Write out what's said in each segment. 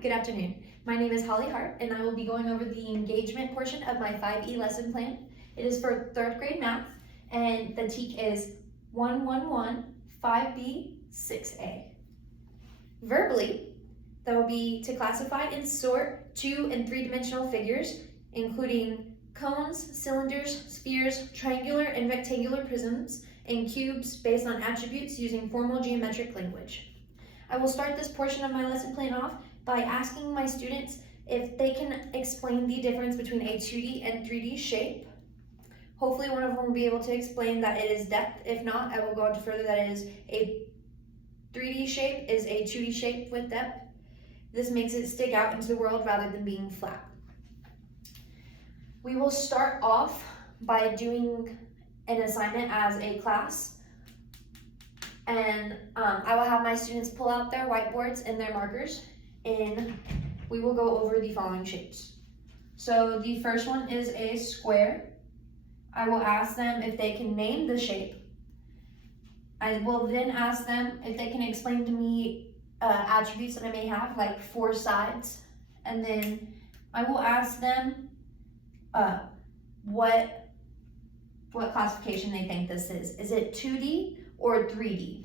good afternoon. My name is Holly Hart, and I will be going over the engagement portion of my 5E lesson plan. It is for 3rd grade math, and the TEK is 111.5.B.6.A. Verbally, that will be to classify and sort 2- and 3-dimensional figures, including cones, cylinders, spheres, triangular and rectangular prisms, and cubes based on attributes using formal geometric language. I will start this portion of my lesson plan off by asking my students if they can explain the difference between a 2D and 3D shape. Hopefully one of them will be able to explain that it is depth. If not, I will go on to further that it is a 3D shape is a 2D shape with depth. This makes it stick out into the world rather than being flat. We will start off by doing an assignment as a class. And I will have my students pull out their whiteboards and their markers, and we will go over the following shapes. So the first one is a square. I will ask them if they can name the shape. I will then ask them if they can explain to me attributes that I may have, like 4 sides. And then I will ask them what classification they think this is. Is it 2D or 3D?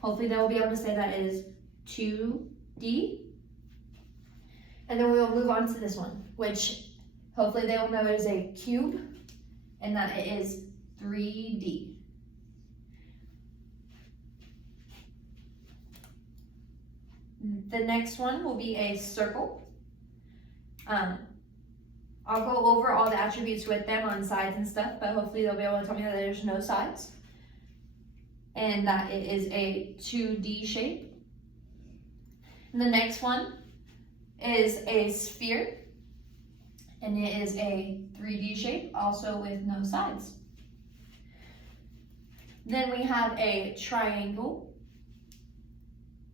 Hopefully they will be able to say that it is 2D. And then we will move on to this one, which hopefully they will know it is a cube and that it is 3D. The next one will be a circle. I'll go over all the attributes with them on sides and stuff, but hopefully they'll be able to tell me that there's no sides and that it is a 2D shape. And the next one is a sphere, and it is a 3D shape, also with no sides. Then we have a triangle,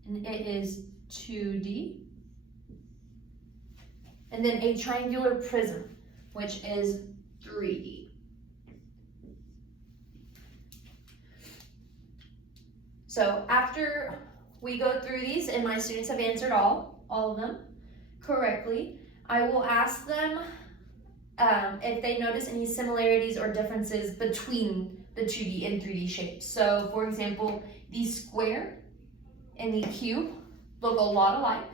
and it is 2D. And then a triangular prism, which is 3D. So after we go through these and my students have answered all of them correctly, I will ask them if they notice any similarities or differences between the 2D and 3D shapes. So for example, the square and the cube look a lot alike.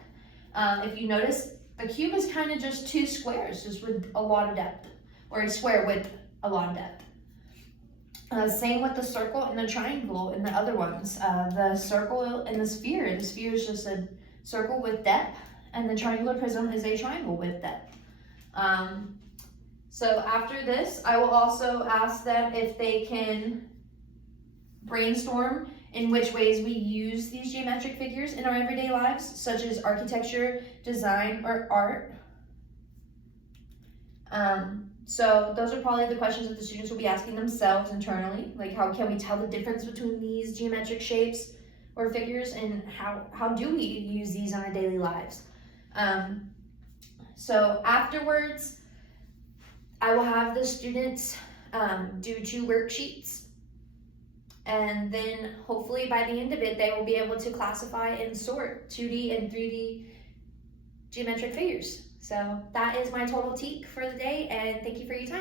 If you notice, the cube is kind of just 2 squares, just with a lot of depth, or a square with a lot of depth. Same with the circle and the triangle and the other ones. The circle and the sphere is just a circle with depth, and the triangular prism is a triangle with depth. So after this, I will also ask them if they can brainstorm in which ways we use these geometric figures in our everyday lives, such as architecture, design, or art. So those are probably the questions that the students will be asking themselves internally, like how can we tell the difference between these geometric shapes or figures, and how do we use these in our daily lives? So afterwards, I will have the students do 2 worksheets, and then hopefully by the end of it, they will be able to classify and sort 2D and 3D geometric figures. So that is my total TEK for the day, and thank you for your time.